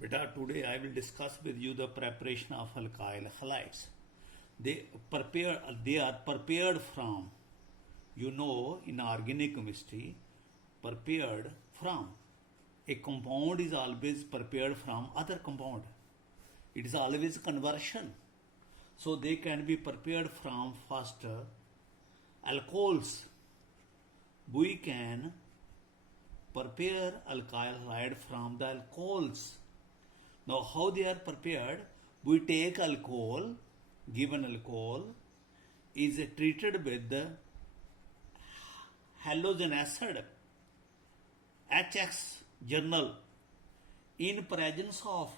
Beta, today I will discuss with you the preparation of alkyl halides. They are prepared from, in organic chemistry, prepared from. A compound is always prepared from other compound. It is always conversion. So they can be prepared from first alcohols. We can prepare alkyl halide from the alcohols. Now how they are prepared? We take alcohol, given alcohol is treated with halogen acid, HX journal, in presence of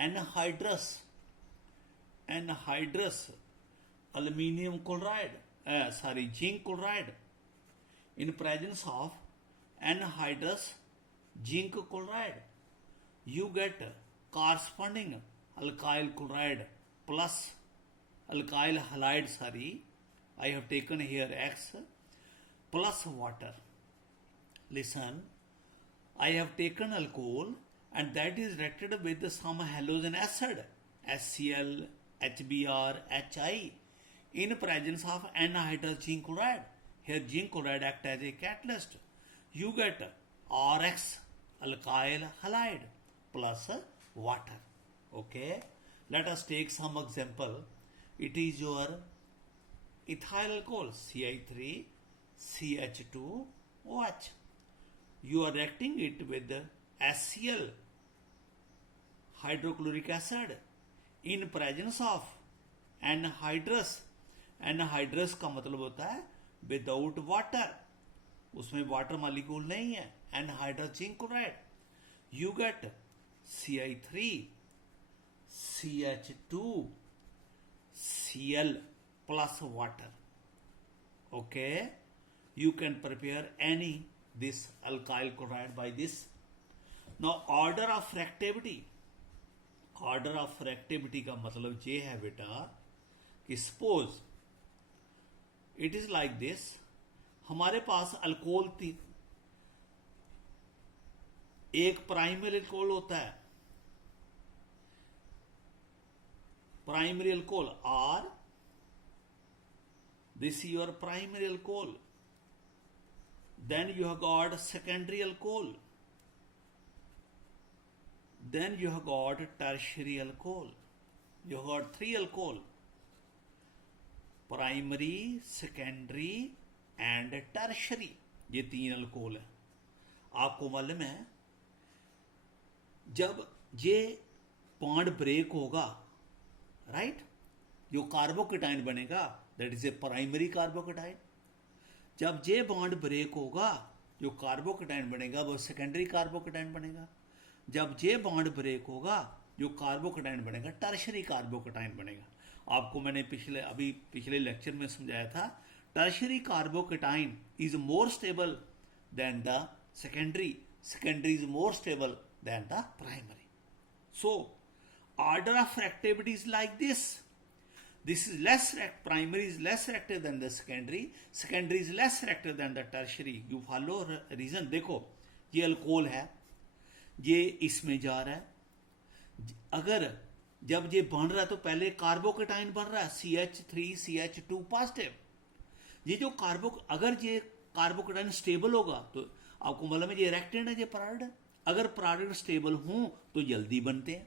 anhydrous aluminium chloride, zinc chloride, in presence of anhydrous zinc chloride, you get corresponding alkyl chloride plus alkyl halide, I have taken here X plus water. Listen, I have taken alcohol and that is reacted with some halogen acid, HCl, HBr, HI, in presence of anhydrous zinc chloride. Here zinc chloride acts as a catalyst. You get RX alkyl halide plus water. Okay, let us take some example. It is your ethyl alcohol, CI3 CH2OH. You are reacting it with HCl, hydrochloric acid, in presence of anhydrous. anhydrous का मतलब होता है without water, उसमें water molecule नहीं है, anhydrous zinc chloride. You get CI3 CH2 Cl plus water. Okay, you can prepare any this alkyl chloride by this. Now order of reactivity का मतलब ये है बेटा कि suppose it is like this. हमारे पास alcohol थी, एक प्राइमरी अल्कोहल होता है, प्राइमरी अल्कोहल, और this is your primary alcohol. Then you have got secondary alcohol. Then you have got tertiary alcohol. You have got three alcohol: primary, secondary and tertiary. ये तीन alcohol है. आपको मालूम है जब ये बॉन्ड ब्रेक होगा, राइट, जो कार्बोकेटाइन बनेगा, that is a primary carbocation. जब ये बॉन्ड ब्रेक होगा, जो कार्बोकेटाइन बनेगा वो सेकेंडरी कार्बोकेटाइन बनेगा. जब ये बॉन्ड ब्रेक होगा, जो कार्बोकेटाइन बनेगा टर्शरी कार्बोकेटाइन बनेगा. आपको मैंने पिछले लेक्चर में समझाया था, tertiary carbocation is more stable then the secondary, secondary is more stable then the primary. So order of reactivity is like this. This is primary is less reactive than the secondary is less reactive than the tertiary. You follow reason. देखो ये alcohol है, ये इसमें जा रहा है. अगर जब ये बन रहा है तो पहले कार्बोकेटाइन बन रहा है, CH3 CH2 पॉजिटिव. ये जो अगर ये कार्बोकेटाइन स्टेबल होगा तो आपको मालूम है ये रिएक्टेंट है, ये प्रोडक्ट. अगर प्रोडक्ट स्टेबल हो तो जल्दी बनते हैं,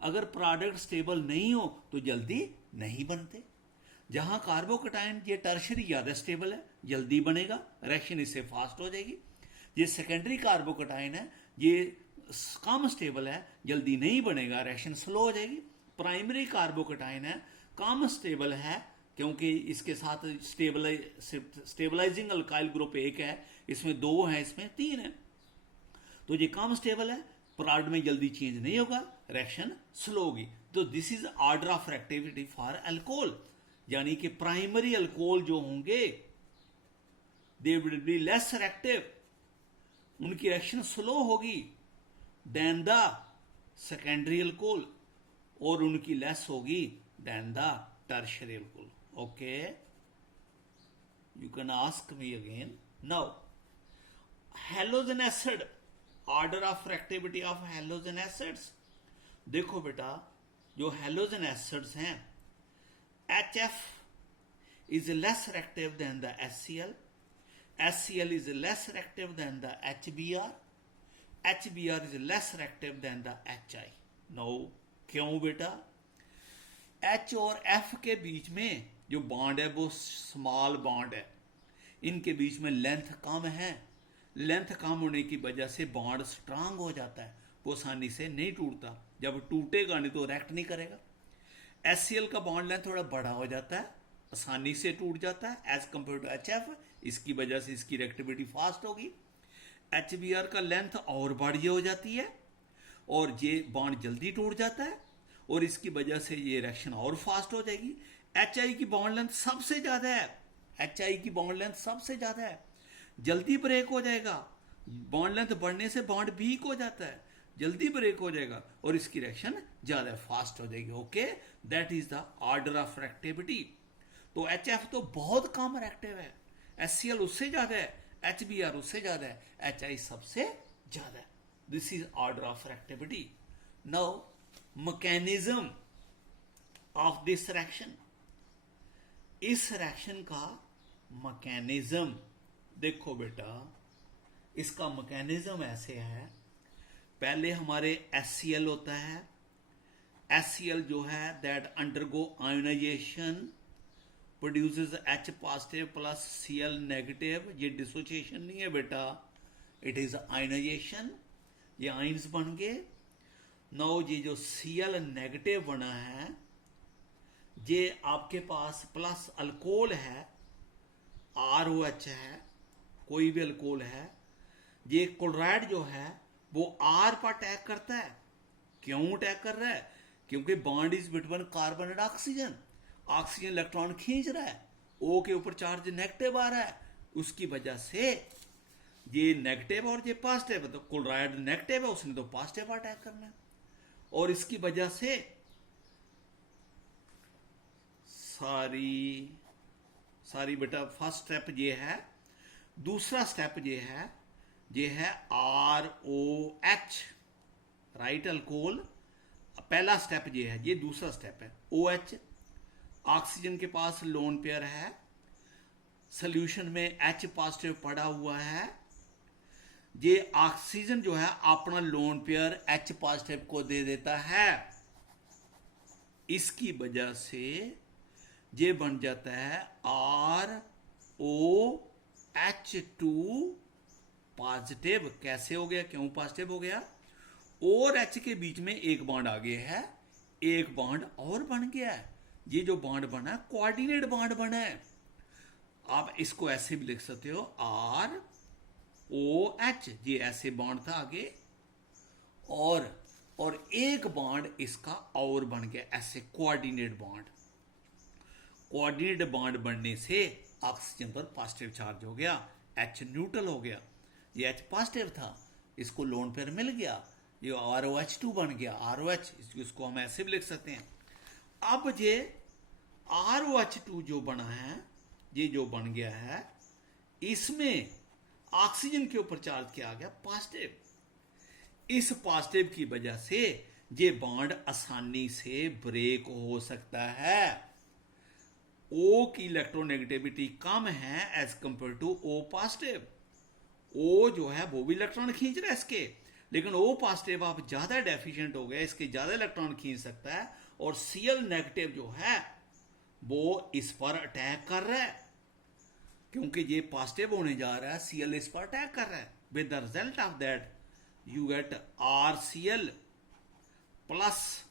अगर प्रोडक्ट स्टेबल नहीं हो तो जल्दी नहीं बनते. जहां कार्बोकेटाइन ये टर्शरी ज्यादा स्टेबल है, जल्दी बनेगा, रिएक्शन इससे फास्ट हो जाएगी. ये सेकेंडरी कार्बोकेटाइन है, ये कम स्टेबल है, जल्दी नहीं बनेगा, रिएक्शन स्लो हो जाएगी. प्राइमरी कार्बोकेटाइन है, कम स्टेबल है, क्योंकि इसके साथ स्टेबलाइजिंग अल्काइल ग्रुप एक है, इसमें दो है, इसमें तीन है, तो ये कम स्टेबल है, प्रोडक्ट में जल्दी चेंज नहीं होगा, रिएक्शन स्लो होगी. तो this is order of reactivity for alcohol. यानी कि प्राइमरी अल्कोहल जो होंगे they will be less reactive, उनकी रिएक्शन स्लो होगी देन द सेकेंडरी अल्कोहल, और उनकी लेस होगी then the tertiary alcohol. Okay, you can ask me again. Now halogen acid, order of reactivity of halogen acids. देखो बेटा, जो halogen acids हैं, HF is less reactive than the HCl, HCl is less reactive than the HBr, HBr is less reactive than the HI. Now क्यों बेटा? H और F के बीच में जो बॉन्ड है वो स्मॉल बॉन्ड है, इनके बीच में लेंथ कम है, लेंथ कम होने की वजह से बॉन्ड स्ट्रांग हो जाता है, वो आसानी से नहीं टूटता, जब टूटेगा नहीं तो रिएक्ट नहीं करेगा। HCl का बॉन्ड लेंथ थोड़ा बड़ा हो जाता है, आसानी से टूट जाता है एज कंपेयर टू HF, इसकी वजह से इसकी रिएक्टिविटी फास्ट होगी। HBr का लेंथ और बड़ी हो जाती है और ये बॉन्ड जल्दी टूट जाता है और इसकी वजह से ये रिएक्शन और फास्ट हो जाएगी। HI की बॉन्ड लेंथ सबसे ज्यादा है, HI की बॉन्ड लेंथ सबसे ज्यादा है, जल्दी ब्रेक हो जाएगा, बॉन्ड लेंथ बढ़ने से बॉन्ड वीक हो जाता है, जल्दी ब्रेक हो जाएगा और इसकी रिएक्शन ज्यादा फास्ट हो जाएगी। Okay, that is the order of reactivity. तो HF तो बहुत कम रिएक्टिव है, HCl उससे ज्यादा है, HBr उससे ज्यादा है, HI सबसे ज्यादा है। This is order of reactivity. Now mechanism of this reaction, इस रिएक्शन का मैकेनिज्म देखो बेटा, इसका मैकेनिज्म ऐसे है, पहले हमारे HCl होता है, HCl जो है that undergo ionisation, produces H positive plus Cl negative. ये डिसोसिएशन नहीं है बेटा, इट इज आयोनाइजेशन, ये आयंस बन गए। नाउ ये जो Cl नेगेटिव बना है, ये आपके पास प्लस अल्कोहल है, ROH है, कोई भी अल्कोहल है, ये क्लोराइड जो है वो R पर अटैक करता है। क्यों अटैक कर रहा है? क्योंकि bond is between carbon and oxygen, oxygen electron खींच रहा है, O के ऊपर चार्ज नेगेटिव आ रहा है, उसकी वजह से ये नेगेटिव और ये पॉजिटिव है, तो क्लोराइड नेगेटिव है, उसने तो पॉजिटिव अटैक करना है और इसकी वजह से सारी बेटा फर्स्ट स्टेप ये है। दूसरा स्टेप ये है ROH, राइट अल्कोहल। पहला स्टेप ये है, ये दूसरा स्टेप है। OH, ऑक्सीजन के पास लोन पेयर है, सोल्यूशन में H पॉजिटिव पड़ा हुआ है, ये ऑक्सीजन जो है अपना लोन पेयर H पॉजिटिव को दे देता है, इसकी वजह से ये बन जाता है ROH2 पॉजिटिव। कैसे हो गया, क्यों पॉजिटिव हो गया? और H के बीच में एक बॉन्ड आ गया है, एक बॉन्ड और बन गया है, ये जो बॉन्ड बना है कोऑर्डिनेट बॉन्ड बना है। आप इसको ऐसे भी लिख सकते हो ROH, ये ऐसे बॉन्ड था आगे, और एक बॉन्ड इसका और बन गया ऐसे कोऑर्डिनेट बॉन्ड। कोऑर्डिनेट बॉन्ड बनने से ऑक्सीजन पर पॉजिटिव चार्ज हो गया, H न्यूट्रल हो गया, ये H पॉजिटिव था, इसको लोन पेयर मिल गया, ये ROH2 बन गया, ROH, इसको हम ऐसे भी लिख सकते हैं। अब ये ROH2 जो बना है, ये जो बन गया है, इसमें ऑक्सीजन के ऊपर चार्ज किया गया पॉजिटिव, इस पॉजिटिव की वजह से ये बॉन्ड आसानी से ब्रेक हो सकता है। O की इलेक्ट्रोनेगेटिविटी कम है as compare to O positive. O जो है वो भी इलेक्ट्रॉन खींच रहा है इसके, लेकिन O पॉजिटिव आप ज्यादा डेफिशिएंट हो गया, इसके ज्यादा इलेक्ट्रॉन खींच सकता है, और Cl नेगेटिव जो है वो इस पर अटैक कर रहा है, क्योंकि ये पॉजिटिव होने जा रहा है, Cl इस पर अटैक कर रहा है। With the result of that you get RCl plus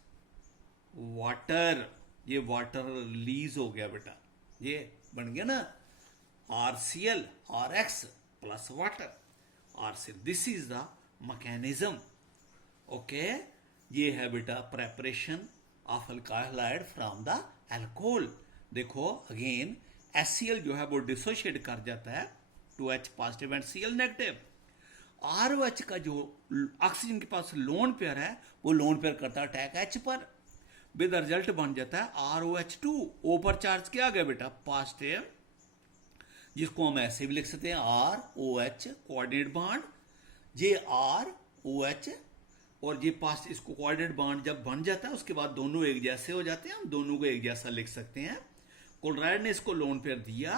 water, ये वाटर रिलीज हो गया बेटा, ये बन गया ना RCl RX plus water RCl। This is the mechanism. Okay, ये है बेटा preparation of alkyl halide from the alcohol. देखो अगेन HCl जो है वो डिसोशिएट कर जाता है to H positive and Cl negative. ROH का जो ऑक्सीजन के पास लोन पेयर है, वो लोन पेयर करता है अटैक H पर, विद रिजल्ट बन जाता है ROH2, O पर चार्ज किया गया बेटा पॉजिटिव, जिसको हम ऐसे भी लिख सकते हैं ROH कोऑर्डिनेट बॉन्ड, ये ROH और ये पास इसको कोऑर्डिनेट बॉन्ड जब बन जाता है उसके बाद दोनों एक जैसे हो जाते हैं, हम दोनों को एक जैसा लिख सकते हैं। क्लोराइड ने इसको लोन पेयर दिया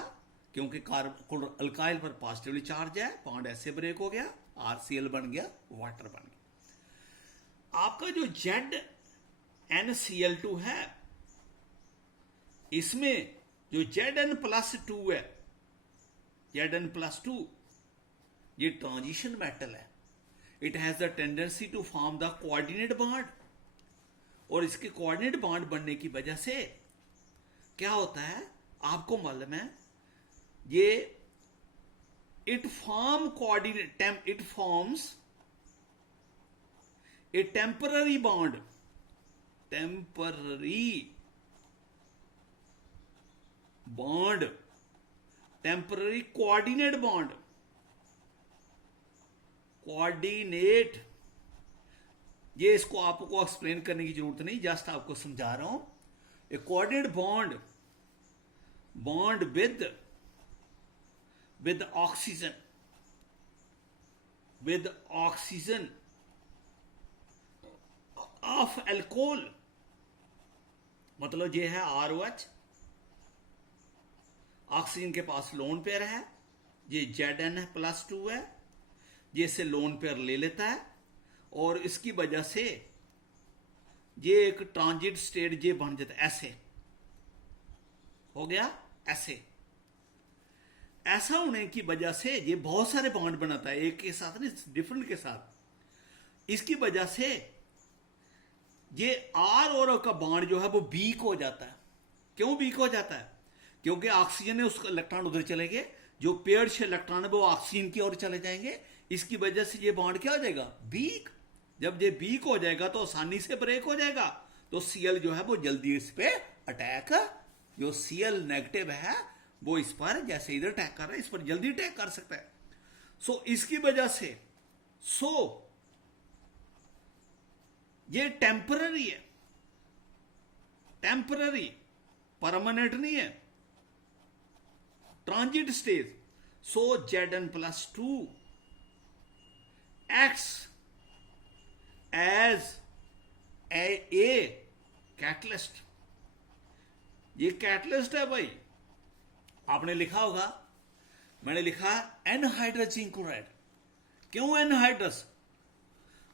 क्योंकि अल्काइल पर पॉजिटिवली चार्ज है, बॉन्ड ऐसे ब्रेक हो गया, RCl बन गया, वाटर बन गया। आपका जो ZnCl2 है, इसमें जो Zn+2 है, Zn+2 ये ट्रांजिशन मेटल है। It has the tendency to form the coordinate bond, और इसके कोऑर्डिनेट बॉन्ड बनने की वजह से क्या होता है आपको मालूम है, ये it forms a temporary bond, temporary coordinate bond, coordinate, ये इसको आपको एक्सप्लेन करने की जरूरत नहीं, जस्ट आपको समझा रहा हूं। A coordinate bond with oxygen of alcohol, मतलब ये है ROH, ऑक्सीजन के पास लोन पेयर है, ये Zn+2 है, ये से लोन पेयर ले लेता है, और इसकी वजह से ये एक ट्रांजिट स्टेट ये बन जाता है, ऐसे हो गया, ऐसा होने की वजह से ये बहुत सारे बॉन्ड बनाता है, एक के साथ नहीं, डिफरेंट के साथ। इसकी वजह से ये R और O का बॉन्ड जो है वो वीक हो जाता है। क्यों वीक हो जाता है? क्योंकि ऑक्सीजन है, उसका इलेक्ट्रॉन उधर चले गए, जो पेयर्ड से इलेक्ट्रॉन है वो ऑक्सीजन की ओर चले जाएंगे, इसकी वजह से ये बॉन्ड क्या हो जाएगा, वीक। जब ये वीक हो जाएगा तो आसानी से ब्रेक हो जाएगा, तो Cl जो है वो जल्दी इस पे अटैक, जो Cl नेगेटिव है वो इस पर जैसे इधर अटैक कर रहा है, इस पर जल्दी अटैक कर सकता है। सो इसकी वजह से ये टेम्पररी है, परमानेंट नहीं है, transit stage. So Zn+2 acts as a catalyst. ये कैटलिस्ट है भाई, आपने लिखा होगा, मैंने लिखा एनहाइड्रस जिंक क्लोराइड। क्यों एनहाइड्रस?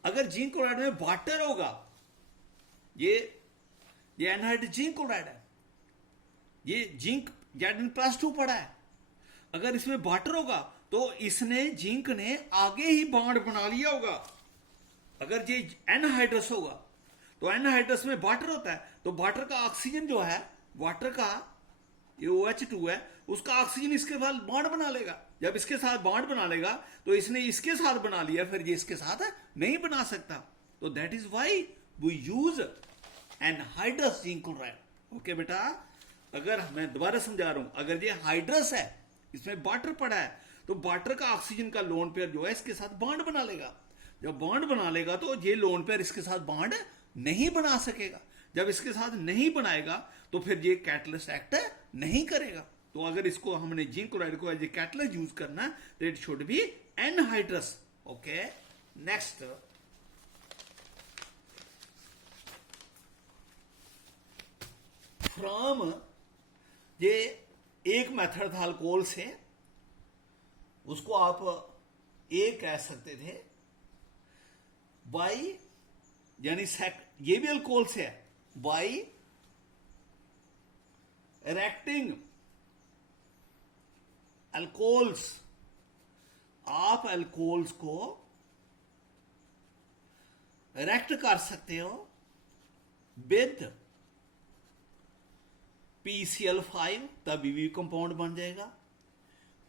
अगर जिंक क्लोराइड में वाटर होगा, ये एनहाइड्रस जिंक क्लोराइड है, ये जिंक Zn+2 पड़ा है, अगर इसमें वाटर होगा तो इसने जिंक ने आगे ही बॉन्ड बना लिया होगा। अगर ये एनहाइड्रस होगा तो एनहाइड्रस में वाटर होता है, तो वाटर का ऑक्सीजन जो है, वाटर का ये OH2 है, उसका ऑक्सीजन इसके साथ बॉन्ड बना लेगा। जब इसके साथ बॉन्ड बना लेगा तो इसने इसके साथ बना लिया, फिर ये इसके साथ नहीं बना सकता। तो that is why we use anhydrous zinc chloride. Okay बेटा, अगर मैं दोबारा समझा रहा हूं, अगर ये हाइड्रस है, इसमें वाटर पड़ा है, तो वाटर का ऑक्सीजन का लोन पेयर जो है इसके साथ बॉन्ड बना लेगा। जब बॉन्ड बना लेगा तो ये लोन पेयर इसके साथ बॉन्ड नहीं बना सकेगा। जब इसके साथ नहीं बनाएगा तो फिर ये कैटलिस्ट एक्ट नहीं करेगा। तो अगर इसको हमने जिंक क्लोराइड को एज ए कैटलिस्ट यूज करना, तो it should be anhydrous. Okay, next, from, ये एक मेथड था अल्कोहल से, उसको आप ए कह सकते थे, बाई, यानी ये भी अल्कोहल से है, बाई इरेक्टिंग अल्कोहल्स, आप अल्कोहल्स को इरेक्ट कर सकते हो विद PCl5, तभी भी कंपाउंड बन जाएगा।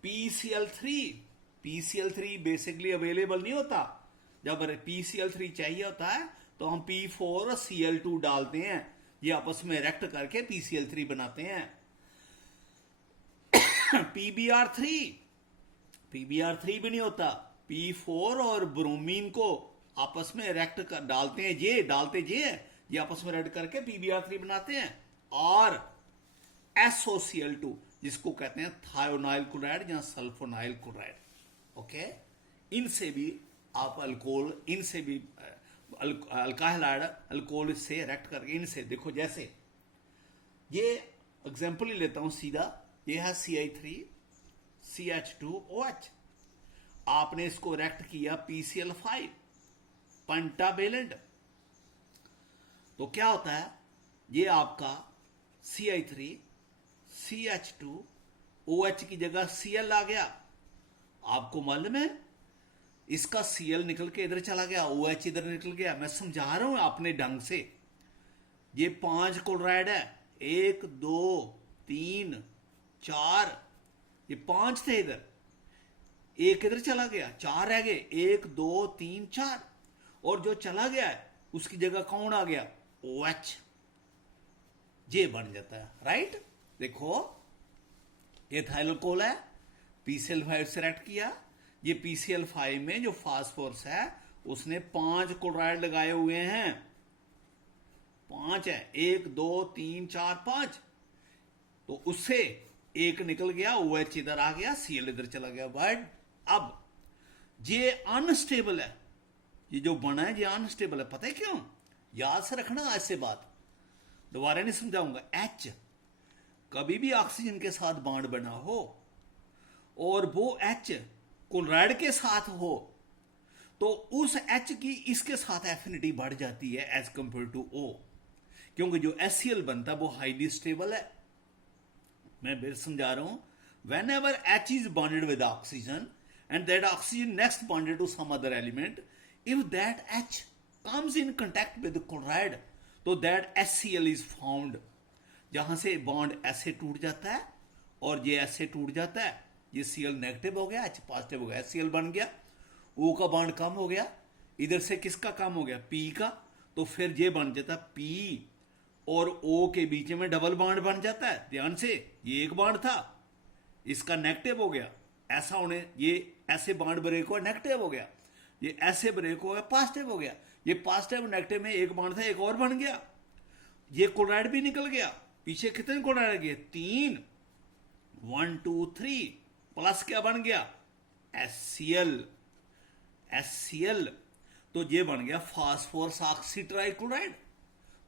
PCl3 बेसिकली अवेलेबल नहीं होता। जब PCl3 चाहिए होता है तो हम P4 और Cl2 डालते हैं, ये आपस में इरेक्ट करके PCl3 बनाते हैं। PBr3 भी नहीं होता, P4 और ब्रोमीन को आपस में इरेक्ट डालते हैं, ये आपस में इरेक्ट करके PBr3 बनाते हैं। और SOCl2 जिसको कहते हैं थायोनाइल क्लोराइड या सल्फोनाइल क्लोराइड। ओके, इनसे भी आप अल्कोहल, इनसे भी अल्काइल अल्कोहल से रिएक्ट करके इनसे, देखो जैसे ये एग्जांपल ही लेता हूं सीधा, ये है CI3CH2OH, आपने इसको रिएक्ट किया PCl5 पेंटावेलेंट, तो क्या होता है, ये आपका CI3CH2OH की जगह Cl आ गया। आपको मालूम है इसका Cl निकल के इधर चला गया, OH इधर निकल गया। मैं समझा रहा हूं अपने ढंग से। ये 5 क्लोराइड है, 1 2 3 4, ये 5 थे इधर, एक इधर चला गया, 4 रह गए, 1 2 3 4, और जो चला गया है उसकी जगह कौन आ गया, OH, ये बन जाता है, राइट। देखो एथाइल अल्कोहल है, PCl5 से रिएक्ट किया, ये PCl5 में जो फास्फोरस है उसने 5 क्लोराइड लगाए हुए हैं, 5 है, 1 2 3 4 5, तो उससे एक निकल गया, OH इधर आ गया, Cl इधर चला गया। बट अब ये अनस्टेबल है, ये जो बना है ये अनस्टेबल है, पता है क्यों, याद से रखना आज से बात, दोबारा नहीं समझाऊंगा। H कभी भी ऑक्सीजन के साथ बॉन्ड बना हो और वो H क्लोराइड के साथ हो तो उस H की इसके साथ एफिनिटी बढ़ जाती है एज कंपेयर टू O, क्योंकि जो HCl बनता है वो हाईली स्टेबल है। मैं फिर समझा रहा हूं, when ever H is bonded with oxygen and that oxygen next bonded to some other element, if that H comes in contact with the chloride, तो that HCl is found। जहां से bond ऐसे टूट जाता है और ये ऐसे टूट जाता है, ये Cl नेगेटिव हो गया, H पॉजिटिव हो गया, HCl बन गया, O का बॉन्ड कम हो गया, इधर से किसका कम हो गया, P का, तो फिर ये बन जाता P और O के बीच में डबल बॉन्ड बन जाता है। ध्यान से, ये एक बॉन्ड था, इसका नेगेटिव हो गया, ऐसा होने, ये ऐसे बॉन्ड ब्रेक हुआ, नेगेटिव हो गया, ये ऐसे ब्रेक हो गया, पॉजिटिव हो गया, ये पॉजिटिव नेगेटिव में एक बॉन्ड था, एक और बन गया, ये क्लोराइड भी निकल गया। पीछे कितने क्लोराइड गए, 3, 1 2 3, प्लस क्या बन गया, HCl, HCl, तो ये बन गया phosphorus oxy trichloride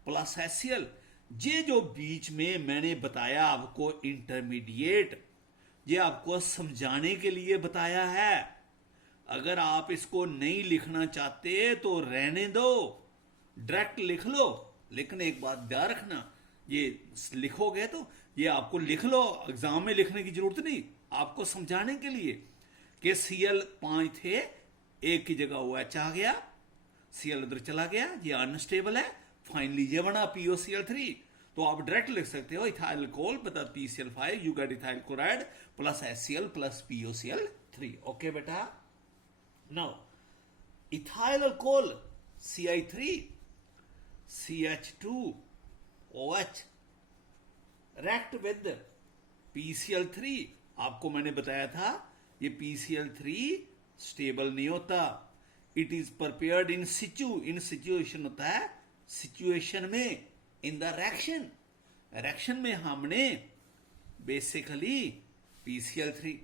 plus HCl। ये जो बीच में मैंने बताया आपको इंटरमीडिएट, ये आपको समझाने के लिए बताया है। अगर आप इसको नहीं लिखना चाहते तो रहने दो, डायरेक्ट लिख लो, लेकिन एक बात ध्यान रखना, ये लिखोगे तो ये आपको लिख लो, एग्जाम में लिखने की जरूरत नहीं, आपको समझाने के लिए कि Cl 5 थे, एक की जगह OH आ गया, Cl उधर चला गया, ये अनस्टेबल है, फाइनली ये बना POCl3। तो आप डायरेक्ट लिख सकते हो इथाइल अल्कोहल बता PCl5, you get ethyl chloride plus HCl plus POCl3। Okay बेटा, now ethyl alcohol CI3CH2OH react with PCl3। आपको मैंने बताया था ये PCl3 स्टेबल नहीं होता, it is prepared in situ, in situation होता है सिचुएशन में, इन द रिएक्शन, रिएक्शन में हमने बेसिकली PCl3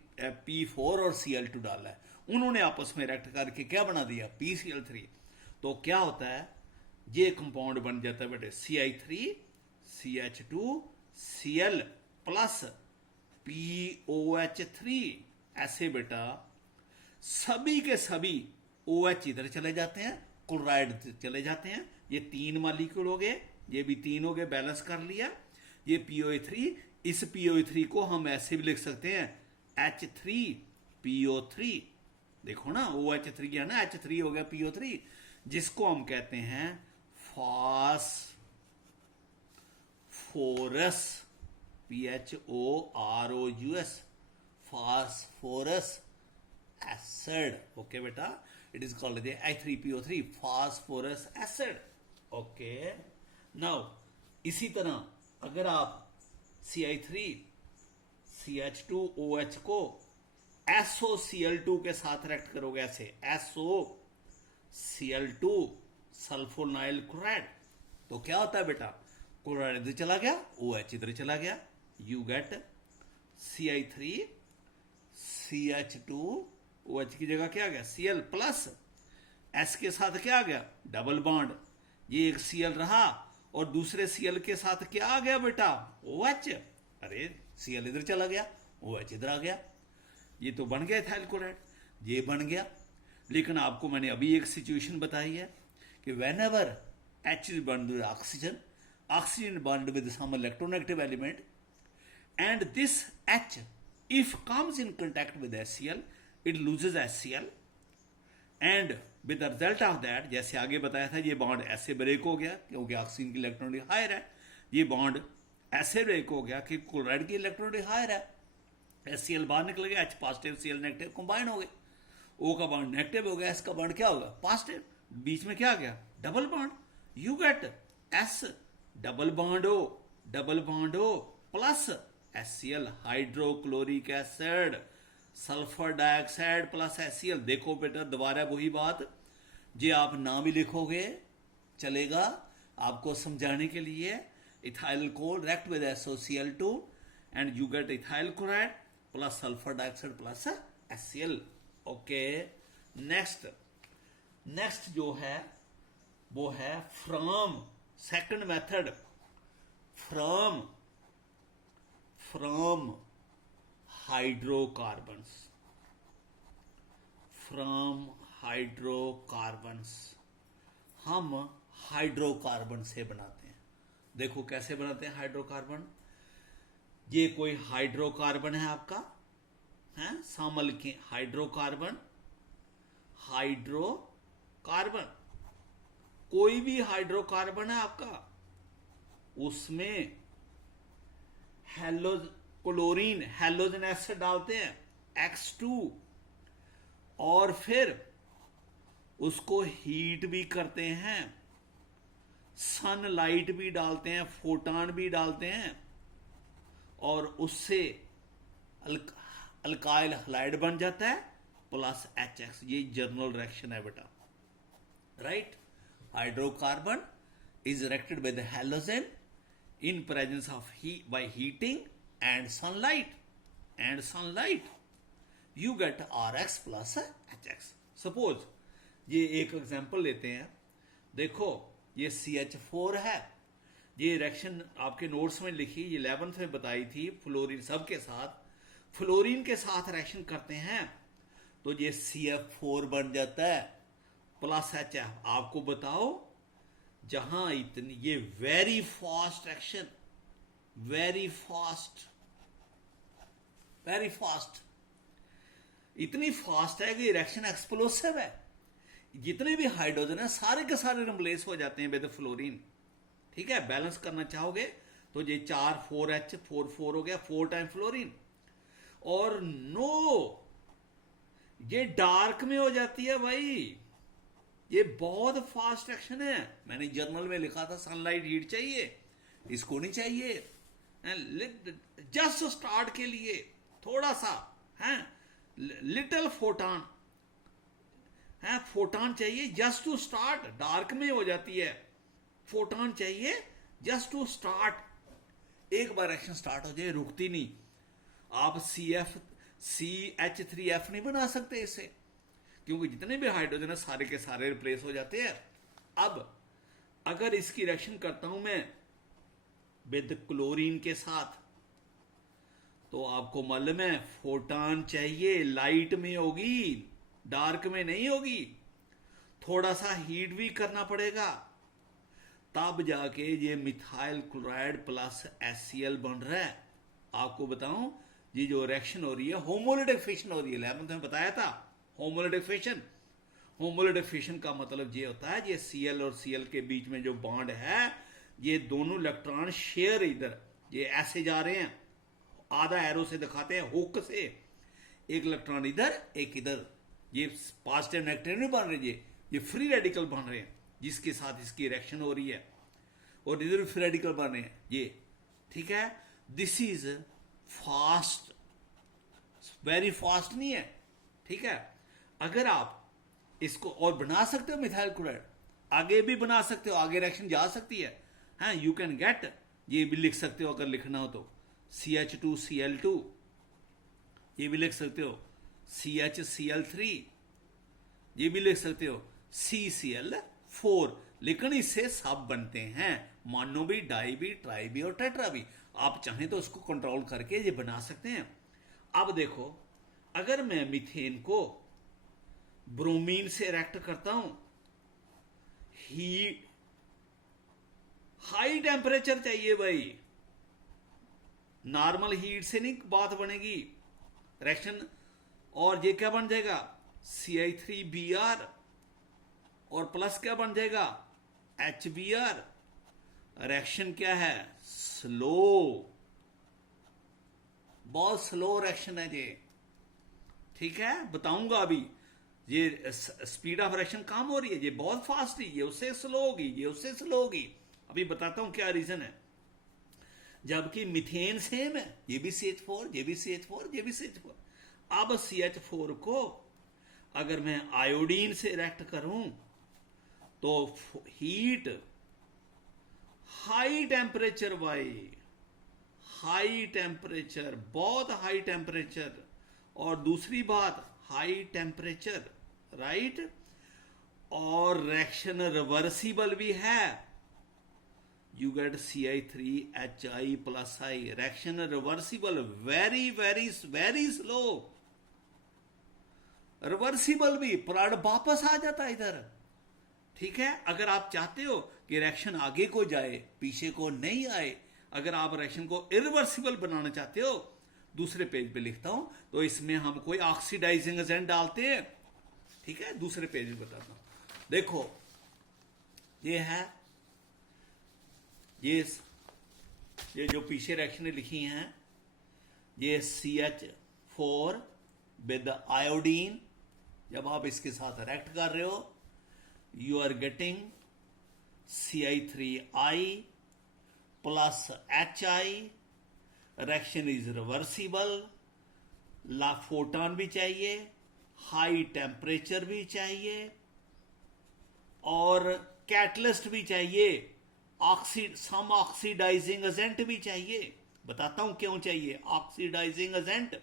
P4 और Cl2 डाला है, उन्होंने आपस में रिएक्ट करके क्या बना दिया, PCl3। तो क्या होता है, ये कंपाउंड बन जाता है बेटे CI3CH2Cl प्लस POH3। ऐसे बेटा सभी के सभी OH इधर चले जाते हैं, क्लोराइड चले जाते हैं, ये 3 मॉलिक्यूल हो गए, ये भी 3 हो गए, बैलेंस कर लिया। ये POH3, इस POH3 को हम ऐसे भी लिख सकते हैं H3PO3, देखो ना OH3 है ना, H3 हो गया PO3, जिसको हम कहते हैं phosphorus, PHOROUS, phosphorous acid. Okay बेटा, it is called H3PO3 phosphorous acid. Okay, now इसी तरह अगर आप CI3CH2OH को SOCl2 के साथ रिएक्ट करोगे, ऐसे SOCl2 सल्फोनाइल क्लोराइड, तो क्या होता है बेटा, क्लोराइड इधर चला गया, OH इधर चला गया, यू गेट CI3CH2OH की जगह क्या आ गया, Cl प्लस एस के साथ क्या आ गया, डबल बॉन्ड। ये एक सीएल रहा और दूसरे सीएल के साथ क्या आ गया बेटा, ओ एच। अरे सीएल इधर चला गया, ओ एच इधर आ गया, ये तो बन गया इथाइल क्लोराइड, ये बन गया। लेकिन आपको मैंने अभी एक सिचुएशन बताई है कि whenever H is bond with oxygen, oxygen bond with some electronegative element, and this H if comes in contact with HCl it loses HCl and with the result of that, जैसे आगे बताया था, ये bond ऐसे break हो गया क्योंकि oxygen की इलेक्ट्रॉनिक हायर है, ये बॉन्ड ऐसे ब्रेक हो गया कि क्लोराइड की इलेक्ट्रॉनिक हायर है, HCl बाहर निकल गया, H positive Cl negative combine हो गए, O का बॉन्ड नेगेटिव हो गया, S का बॉन्ड क्या होगा, पॉजिटिव, बीच में क्या आ गया, double bond, you get S double bond O plus HCl hydrochloric acid, sulphur dioxide plus HCl। देखो बेटा दोबारा वही बात, जे आप ना भी लिखोगे चलेगा, आपको समझाने के लिए, ethyl alcohol react with SOCl2 and you get ethyl chloride plus sulphur dioxide plus HCl। Okay, next जो है वो है from, second method, from hydrocarbons, from hydrocarbons, हम हाइड्रोकार्बन से बनाते हैं। देखो कैसे बनाते हैं हाइड्रोकार्बन, ये कोई हाइड्रोकार्बन है आपका, है शामिल के हाइड्रोकार्बन, कोई भी हाइड्रोकार्बन है आपका, उसमें क्लोरीन हेलोजन एसिड डालते हैं X2 और फिर उसको हीट भी करते हैं, सनलाइट भी डालते हैं, फोटॉन भी डालते हैं और उससे अल्काइल हलाइड बन जाता है प्लस HX। ये जर्नल रिएक्शन है बेटा, right. Hydrocarbon is reacted with halogen in presence of heat by heating and sunlight you get RX plus HX। suppose ये एक एग्जांपल लेते हैं, देखो ये CH4 है, ये रिएक्शन आपके नोट्स में लिखी, ये 11th में बताई थी, फ्लोरीन सबके साथ, फ्लोरीन के साथ रिएक्शन करते हैं तो ये CF4 बन जाता है प्लस HF। आपको बताओ जहां इतनी ये very fast action, very fast, इतनी फास्ट है कि रिएक्शन एक्सप्लोसिव है, जितने भी हाइड्रोजन है सारे के सारे रिप्लेस हो जाते हैं विद फ्लोरीन। ठीक है, बैलेंस करना चाहोगे तो ये 4 4 हो गया, 4 टाइम फ्लोरीन, और नो ये डार्क में हो जाती है भाई, ये बहुत फास्ट एक्शन है। मैंने जर्नल में लिखा था सनलाइट हीट चाहिए, इसको नहीं चाहिए, जस्ट स्टार्ट के लिए थोड़ा सा है, लिटिल फोटॉन है, फोटॉन चाहिए जस्ट टू स्टार्ट, डार्क में हो जाती है, फोटॉन चाहिए जस्ट टू स्टार्ट। एक बार एक्शन स्टार्ट हो जाए रुकती नहीं, आप CH3F नहीं बना सकते इसे, क्योंकि जितने भी हाइड्रोजन है सारे के सारे रिप्लेस हो जाते हैं। अब अगर इसकी रिएक्शन करता हूं मैं विद क्लोरीन के साथ, तो आपको मालूम है फोटॉन चाहिए, लाइट में होगी, डार्क में नहीं होगी, थोड़ा सा हीट भी करना पड़ेगा, तब जाके ये मिथाइल क्लोराइड प्लस HCl बन रहा है। आपको बताऊं, ये जो रिएक्शन हो रही है होमोलिटिक फिशन हो रही है, 11th में बताया था होमोलिटिक फिशन का मतलब ये होता है, ये Cl और Cl के बीच में जो बॉन्ड है, ये दोनों इलेक्ट्रॉन शेयर, इधर ये ऐसे जा रहे हैं, आधा एरो से दिखाते हैं, हुक से, एक इलेक्ट्रॉन इधर एक इधर, ये पॉजिटिव नेगेटिव नहीं बन रहे, ये फ्री रेडिकल बन रहे हैं जिसके साथ इसकी रिएक्शन हो रही है, और इधर फ्री रेडिकल बन रहे हैं ये। ठीक है, this is fast, very fast नहीं है। ठीक है, अगर आप इसको और बना सकते हो मिथाइल क्लोराइड, आगे भी बना सकते हो, आगे रिएक्शन जा सकती है, हाँ, यू कैन गेट, ये भी लिख सकते हो अगर लिखना हो तो CH2Cl2, ये भी लिख सकते हो CHCl3, ये भी लिख सकते हो CCl4, लेकिन इससे सब बनते हैं, मानो भी, डाई भी, ट्राई भी और टेट्रा भी। आप चाहें तो उसको कंट्रोल करके ये बना सकते हैं। अब देखो, अगर मैं मीथेन को ब्रोमीन से रिएक्ट करता हूं, हीट, हाई टेम्परेचर चाहिए भाई, नॉर्मल हीट से नहीं बात बनेगी रिएक्शन। और ये क्या बन जाएगा, CI3Br, और प्लस क्या बन जाएगा, HBr। रिएक्शन क्या है, स्लो, बहुत स्लो रिएक्शन है ये, ठीक है। बताऊंगा अभी, ये स्पीड ऑफ रिएक्शन कम हो रही है, ये बहुत फास्ट है, ये उससे स्लो होगी, ये उससे स्लो होगी। अभी बताता हूं क्या रीजन है। जबकि मीथेन सेम है, ये भी CH4, ये भी CH4, ये भी CH4। अब CH4 को अगर मैं आयोडीन से रिएक्ट करूं तो हीट, हाई टेम्परेचर भाई, हाई टेम्परेचर, बहुत हाई टेम्परेचर, और दूसरी बात हाई टेम्परेचर, राइट। और रिएक्शन रिवर्सिबल भी है, you get CI3HI plus I, reaction reversible, very very very slow, reversible भी, प्रोडक्ट वापस आ जाता है इधर, ठीक है। अगर आप चाहते हो कि रिएक्शन आगे को जाए, पीछे को नहीं आए, अगर आप रिएक्शन को इरिवर्सिबल बनाना चाहते हो, दूसरे पेज पे लिखता हूं, तो इसमें हम कोई ऑक्सीडाइजिंग एजेंट डालते हैं, ठीक है। दूसरे पेज में बताता हूं, देखो ये है, ये जो पीछे रिएक्शनें लिखी हैं, ये CH4 विद आयोडीन, जब आप इसके साथ रिएक्ट कर रहे हो, you are getting CI3I plus HI, reaction is reversible, ला फोटॉन भी चाहिए, हाई टेम्परेचर भी चाहिए, और कैटलिस्ट भी चाहिए, सम ऑक्सीडाइजिंग एजेंट भी चाहिए। बताता हूं क्यों चाहिए ऑक्सीडाइजिंग एजेंट,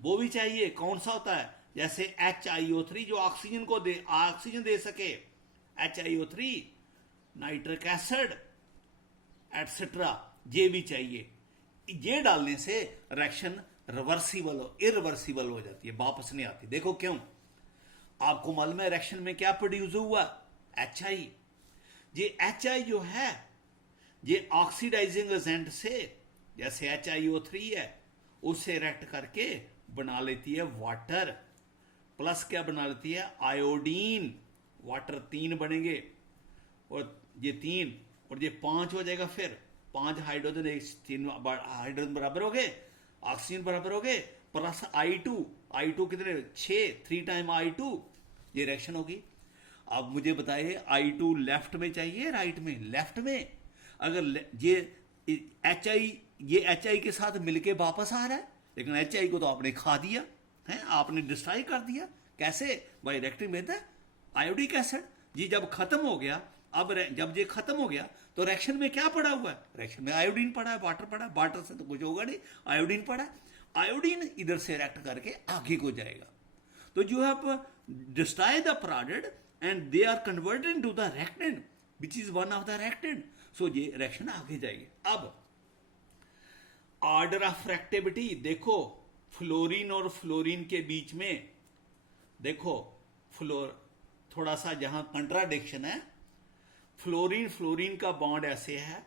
वो भी चाहिए। कौन सा होता है, जैसे HiO3 जो ऑक्सीजन को ऑक्सीजन दे सके, HiO3, नाइट्रिक एसिड एटसेट्रा, ये भी चाहिए। ये डालने से रिएक्शन रिवर्सिबल, इरिवर्सिबल हो जाती है, वापस नहीं आती। देखो क्यों, आपको मालूम है रिएक्शन में क्या प्रोड्यूस हुआ, HI। ये HI जो है, ये ऑक्सीडाइजिंग एजेंट से, जैसे HiO3 है, उससे रिएक्ट करके बना लेती है वाटर, प्लस क्या बना लेती है, आयोडीन। वाटर 3 बनेंगे, और ये 3 और ये 5 हो जाएगा, फिर 5 हाइड्रोजन, 3 हाइड्रोजन बराबर हो गए, ऑक्सीजन बराबर हो गए, प्लस I2 कितने, 6, 3 टाइम I2, ये रिएक्शन होगी। अब मुझे बताइए I2 लेफ्ट में चाहिए राइट में, लेफ्ट में। अगर ये HI के साथ मिलके वापस आ रहा है, लेकिन HI को तो आपने खा दिया है, आपने डिस्ट्रॉय कर दिया। कैसे, bye reacting with iodic acid. ये जब खत्म हो गया, अब जब ये खत्म हो गया तो रिएक्शन में क्या पड़ा हुआ है, रिएक्शन में आयोडीन पड़ा है, वाटर पड़ा है, वाटर से तो कुछ होगा नहीं, आयोडीन पड़ा है। आयोडीन इधर से रिएक्ट करके आगे को जाएगा, तो you have destroy the product and they are converted into the reactant which is one of the reactant, so ये रिएक्शन आगे जाएगी। अब ऑर्डर ऑफ रिएक्टिविटी देखो, फ्लोरीन और फ्लोरीन के बीच में देखो, थोड़ा सा जहां कंट्राडिक्शन है, फ्लोरीन का बॉन्ड ऐसे है,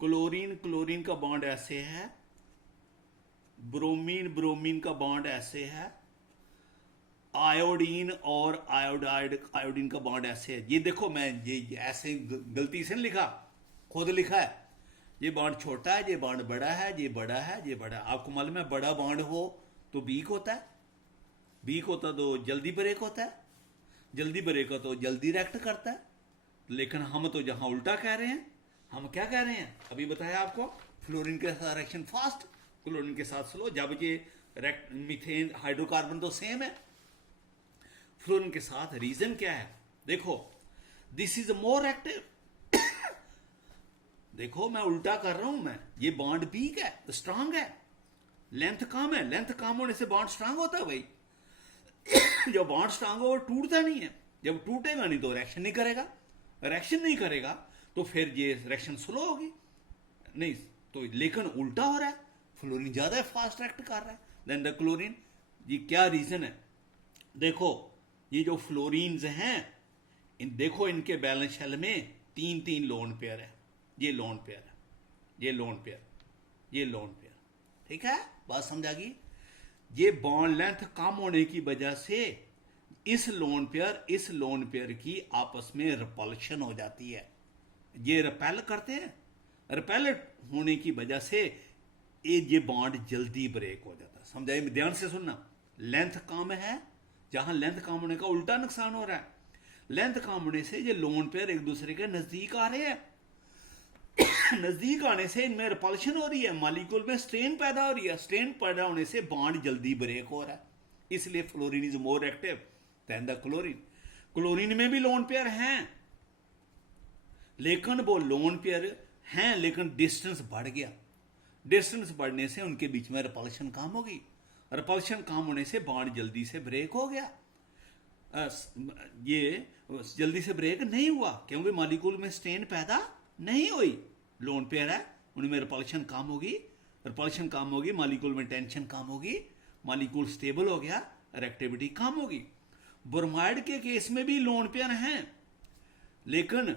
क्लोरीन का बॉन्ड ऐसे है, ब्रोमीन का बॉन्ड ऐसे है, आयोडीन और आयोडीन का बॉन्ड ऐसे है। ये देखो, मैं ये ऐसे गलती से नहीं लिखा, खुद लिखा है। ये बॉन्ड छोटा है, ये बॉन्ड बड़ा है, ये बड़ा है, ये बड़ा है। आपको मालूम है बड़ा बॉन्ड हो तो वीक होता है, वीक होता तो जल्दी ब्रेक होता है, जल्दी ब्रेक हो तो जल्दी रिएक्ट करता है। लेकिन हम तो जहां उल्टा कह रहे हैं, हम क्या कह रहे हैं, अभी बताया आपको, फ्लोरीन के साथ रिएक्शन फास्ट, क्लोरीन के साथ स्लो। जब ये मीथेन हाइड्रोकार्बन तो सेम है, फ्लोरीन के साथ रीजन क्या है, देखो दिस इज मोर एक्टिव। देखो मैं उल्टा कर रहा हूं, मैं ये बॉन्ड वीक है, स्ट्रांग है, लेंथ कम है, लेंथ कम होने से बॉन्ड स्ट्रांग होता है भाई। जो बॉन्ड स्ट्रांग हो वो टूटता नहीं है, जब टूटेगा नहीं तो रिएक्शन नहीं करेगा, रिएक्शन नहीं करेगा तो फिर ये रिएक्शन स्लो होगी नहीं। तो लेकिन उल्टा हो रहा है, फ्लोरीन ज्यादा फास्ट एक्ट कर रहा है देन द क्लोरीन। ये क्या रीजन है? देखो ये जो फ्लोरीन्स हैं देखो इनके बैलेंस शेल में 3 लोन पेयर है, ये लोन पेयर है, ये लोन पेयर, ये लोन पेयर, ठीक है, बात समझ आ गई। ये बॉन्ड लेंथ कम होने की वजह से इस लोन पेयर की आपस में रिपल्शन हो जाती है, ये रिपेल करते हैं, रिपेल होने की वजह से ये बॉन्ड जल्दी ब्रेक हो जाता है। समझाइए, ध्यान से सुनना, लेंथ कम है, जहां लेंथ कम होने का उल्टा नुकसान हो रहा है। लेंथ कम होने से ये लोन पेयर एक दूसरे के नजदीक आ रहे हैं, नजदीक आने से इनमें रिपल्शन हो रही है, मॉलिक्यूल में स्ट्रेन पैदा हो रही है, स्ट्रेन पैदा होने से बॉन्ड जल्दी ब्रेक हो रहा है, इसलिए fluorine is more active than the chlorine. Chlorine में भी लोन पेयर हैं, लेकिन वो लोन पेयर हैं लेकिन डिस्टेंस बढ़ गया, डिस्टेंस बढ़ने से उनके बीच में रिपल्शन कम होगी, रिपल्शन कम होने से बॉन्ड जल्दी से ब्रेक हो गया। ये जल्दी से ब्रेक नहीं हुआ क्योंकि मॉलिक्यूल में स्ट्रेन पैदा नहीं हुई, लोन पेयर है, उनमें रिपल्शन कम होगी, रिपल्शन कम होगी, मॉलिक्यूल में टेंशन कम होगी, मॉलिक्यूल स्टेबल हो गया, रिएक्टिविटी कम होगी। ब्रोमाइड के केस में भी लोन पेयर हैं, लेकिन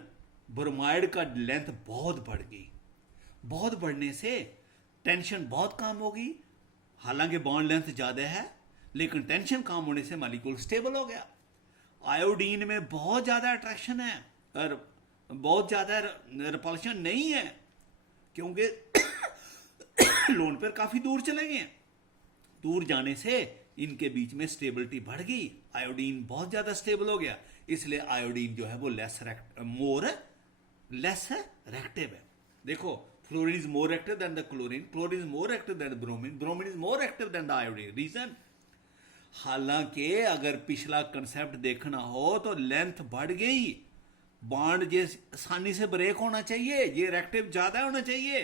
ब्रोमाइड का लेंथ बहुत बढ़ गई, बहुत बढ़ने से टेंशन बहुत कम होगी, हालांकि बॉन्ड लेंथ ज्यादा है लेकिन टेंशन कम होने से मॉलिक्यूल स्टेबल हो गया। आयोडीन में बहुत ज्यादा अट्रैक्शन है और बहुत ज्यादा रिपल्शन नहीं है क्योंकि लोन पेयर काफी दूर चले गए, दूर जाने से इनके बीच में स्टेबिलिटी बढ़ गई, आयोडीन बहुत ज्यादा स्टेबल हो गया, इसलिए आयोडीन जो है वो लेस रिएक्टिव है। देखो fluorine is more active than the chlorine, chlorine is more active than bromine, bromine is more active than the iodine. Reason, हालांकि अगर पिछला कंसेप्ट देखना हो तो लेंथ बढ़ गई, बॉन्ड ये आसानी से ब्रेक होना चाहिए, ये रिएक्टिव ज्यादा होना चाहिए,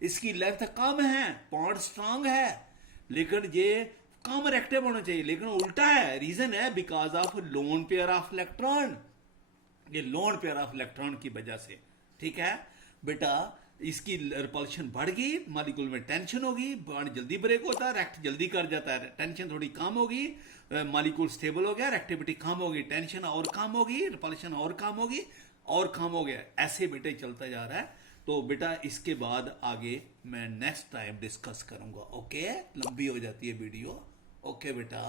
इसकी लेंथ कम है, बॉन्ड स्ट्रांग है लेकिन ये कम रिएक्टिव होना चाहिए, लेकिन उल्टा है। रीजन है because of lone pair of electron, ये लोन पेयर ऑफ इलेक्ट्रॉन की वजह से, ठीक है बेटा। इसकी रिपल्शन बढ़ गई, मॉलिक्यूल में टेंशन होगी, बॉन्ड जल्दी ब्रेक होता है, रिएक्ट जल्दी कर जाता है, टेंशन थोड़ी कम होगी, मॉलिक्यूल स्टेबल हो गया, रिएक्टिविटी कम होगी, टेंशन और कम होगी, रिपल्शन और कम होगी और कम हो गया, ऐसे बेटे चलता जा रहा है। तो बेटा इसके बाद आगे मैं नेक्स्ट टाइम डिस्कस करूंगा, ओके, लंबी हो जाती है वीडियो, ओके बेटा।